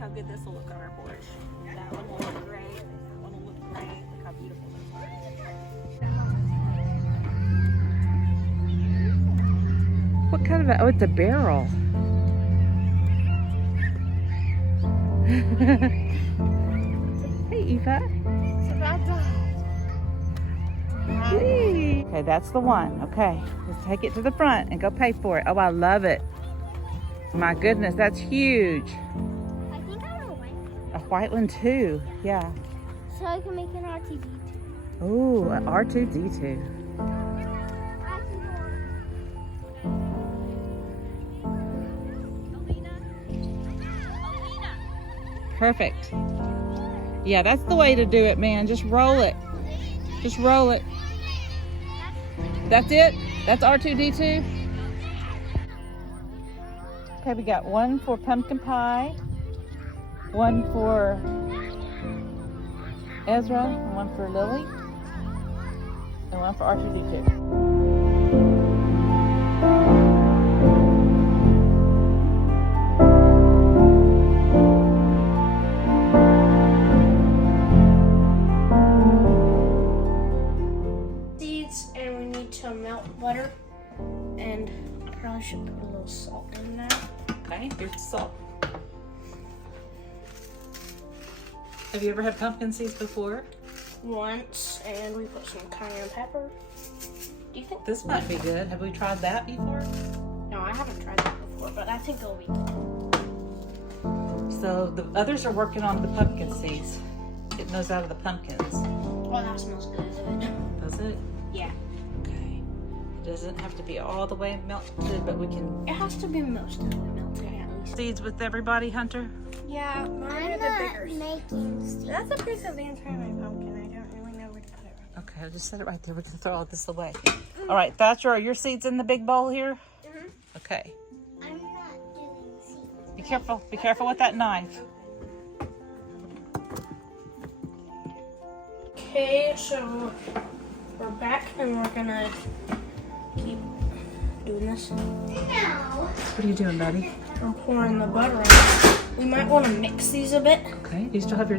how good this will look on our porch. That one will look great. That one will look great. Look how beautiful those are. What kind of a, oh, it's a barrel. Hey, Eva. Hey. Okay, that's the one. Okay, let's take it to the front and go pay for it. Oh, I love it. My goodness, that's huge. I think I want a white one. A white one too, yeah. So I can make an R2D2. Ooh, an R2D2. Perfect. Yeah, that's the way to do it, man. Just roll it. Just roll it. That's it? That's R2D2? Okay, we got one for pumpkin pie, one for Ezra, and one for Lily, and one for R2D2. And we need to melt butter, and I probably should put a little salt in there. Okay, here's the salt. Have you ever had pumpkin seeds before? Once, and we put some cayenne pepper. Do you think This might be good. Have we tried that before? No, I haven't tried that before, but I think it'll be good. So the others are working on the pumpkin seeds, getting those out of the pumpkins. Oh, that smells good, isn't it? Does it? Yeah. Okay. It doesn't have to be all the way melted, but we can. It has to be most of the way melted at least. Seeds with everybody, Hunter? Yeah, mine are the bigger. Making seeds. That's a piece of antenna pumpkin. I don't really know where to put it. Okay, I'll just set it right there. We're gonna throw all this away. All right, Thatcher, are your seeds in the big bowl here? Okay. I'm not doing seeds. Be careful. Be careful with that knife. Okay, so we're back and we're gonna keep doing this. No. What are you doing, buddy? I'm pouring the butter on. We might want to mix these a bit. Okay. Do you still have your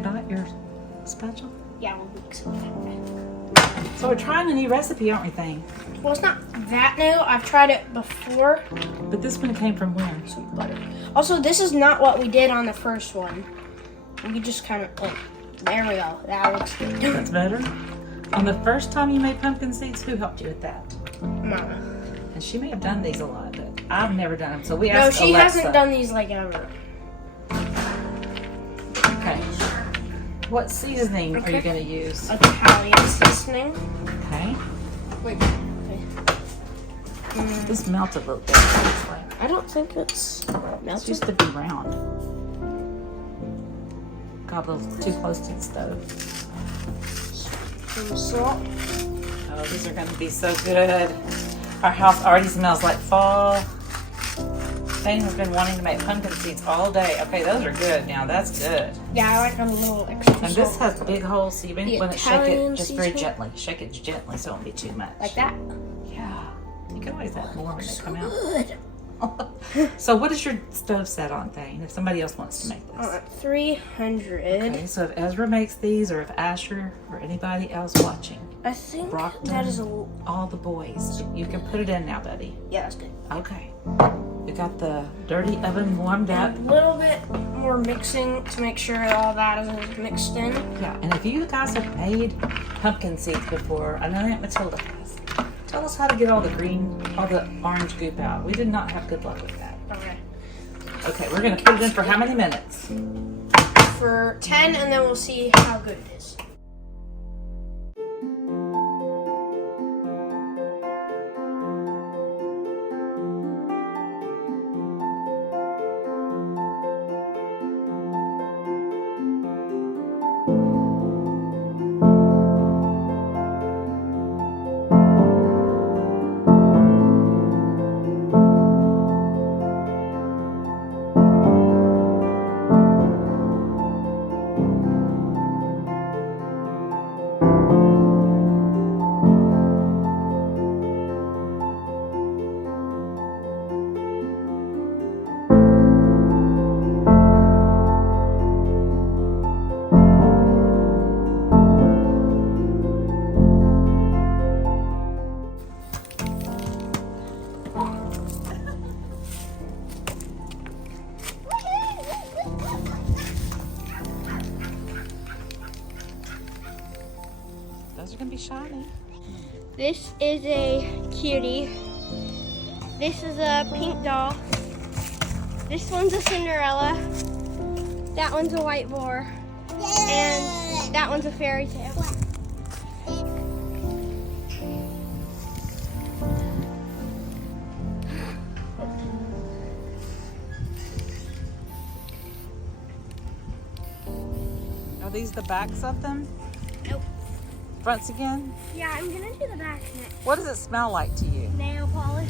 spatula? Yeah, we'll mix it. So we're trying a new recipe, aren't we, Thane? Well, it's not that new. I've tried it before. But this one came from where? Some butter. Also, this is not what we did on the first one. We just kind of, oh, there we go. That looks good. That's better. On the first time you made pumpkin seeds, who helped you with that? Mama. And she may have done these a lot, but I've never done them. So we No, asked she Alexa. hasn't done these like ever. Okay. What seasoning are you Okay. going to use? Italian seasoning. Okay. Wait. Okay. This melted a little bit. I don't think it's It melted. used to be round. Got a little too close to the stove. Some salt. Oh, these are going to be so good. Our house already smells like fall. Thane has been wanting to make pumpkin seeds all day. Okay, those are good now. That's good. Yeah, I like a little extra And salt. this has big holes, so you The want to shake it Italian just very seasoning? gently. Shake it gently so it won't be too much. Like that. Yeah. You can always add more when they come out. Good. So what is your stove set on, Thane, if somebody else wants to make this? 300. Okay, so if Ezra makes these, or if Asher or anybody else watching, I think Brockton, that is all the boys, you can put it in now, buddy. yeah, that's good. Okay. We got the dirty oven warmed up. A little bit more mixing to make sure all that is mixed in. Yeah, and if you guys have made pumpkin seeds before, I know Aunt Matilda has. Tell us how to get all the orange goop out. We did not have good luck with that. Okay. Okay, we're gonna put it in for how many minutes? For 10, and then we'll see how good it is. shiny. This is a cutie. This is a pink doll. This one's a Cinderella. That one's a white boar. And that one's a fairy tale. Are these the backs of them? Nope. Fronts again? Yeah, I'm gonna do the back next. What does it smell like to you? Nail polish.